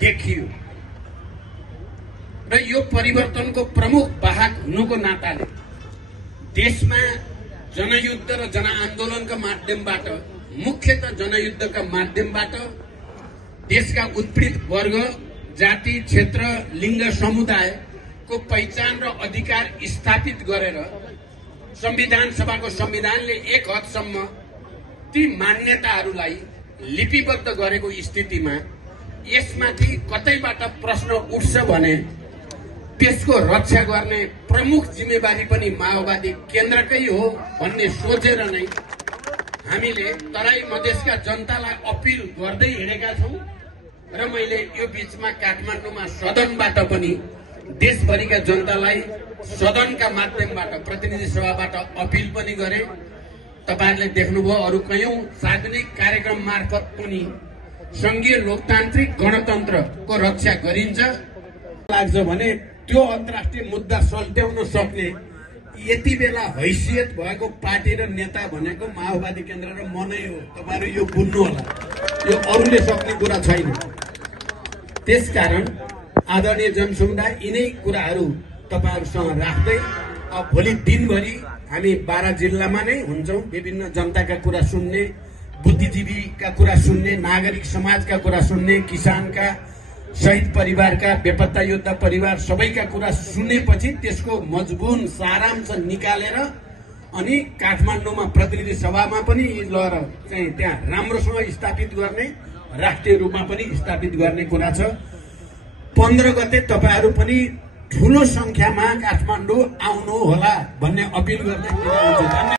देखियो र यो परिवर्तनको प्रमुख वाहक हुनुको नाताले देशमा जनयुद्ध र जनआन्दोलनका माध्यमबाट, मुख्यतः जनयुद्धका माध्यमबाट देशका उत्पीडित वर्ग, जाति, क्षेत्र, लिङ्ग, समुदायको पहिचान र अधिकार स्थापित गरेर संविधान सभाको संविधानले एक हदसम्म ती मान्यताहरूलाई लिपिबद्ध गरेको स्थितिमा यसमाथि कतैबाट प्रश्न उठ्छ भने त्यसको रक्षा गर्ने प्रमुख जिम्मेवारी पनि माओवादी केन्द्रकै हो भन्ने सोचेर नै हामीले तराई मधेसका जनतालाई अपील गर्दै हिँडेका छौं र मैले यो बीचमा काठमाडौँमा सदनबाट पनि देशभरिका जनतालाई सदनका माध्यमबाट, प्रतिनिधि सभाबाट अपील पनि गरे। तपाईहरुले देख्नुभयो अरु कयौं सार्वजनिक कार्यक्रम मार्फत पनि संघीय लोकतान्त्रिक गणतन्त्रको रक्षा गरिन्छ। लाग्छ भने त्यो अन्तर्राष्ट्रिय मुद्दा सल्ट्याउन सक्ने यति बेला हैसियत भएको पार्टी र नेता भनेको माओवादी केन्द्र र म नै हो। तपाईहरु यो बुझ्नु होला, यो अरूले सक्ने कुरा छैन। त्यसकारण आदरणीय जनसमुदाय, यिनै कुराहरू तपाईहरुसँग राख्दै अब भोलि दिनभरि हामी 12 जिल्लामा नै हुन्छौं। विभिन्न जनताका कुरा सुन्ने, बुद्धिजीवीका कुरा सुन्ने, नागरिक समाजका कुरा सुन्ने, किसानका, शहीद परिवारका, बेपत्ता योद्धा परिवार सबैका कुरा सुनेपछि त्यसको मजबुत सारांश निकालेर अनि काठमाडौँमा प्रतिनिधि सभामा पनि लएर चाहिँ त्यहाँ राम्रोसँग स्थापित गर्ने, राष्ट्रिय रूपमा पनि स्थापित गर्ने कुरा छ। 15 गते तपाईहरु पनि ठूलो संख्यामा काठमाडौँ आउनु होला भन्ने अपील गर्दै